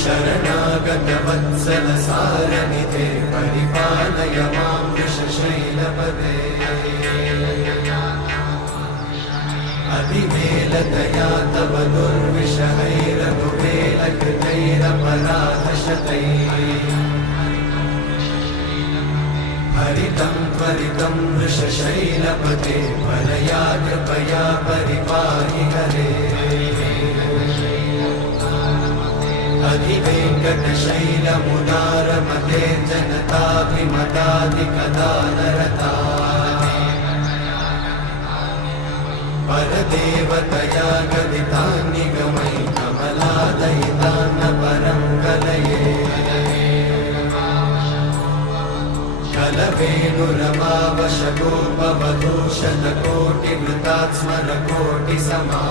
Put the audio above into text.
शरणागतवत्सलसारनिधे परिपालय मां वृषशैलपदे अतिवेलतया तव दुर्विषहैरघुवेलकृतैरपराधशतैः हरितं त्वरितं वृषशैलपते वरया कृपया परिपाहि हरे अधिवेङ्कटशैलमुदारमते जनताभिमताधिकदानरता परदेवतया गदितान्निगमै कमलादयितान्न परं कलये कलवेणुरमावशगोपवधूषणकोटिवृतात् स्मरकोटिसमा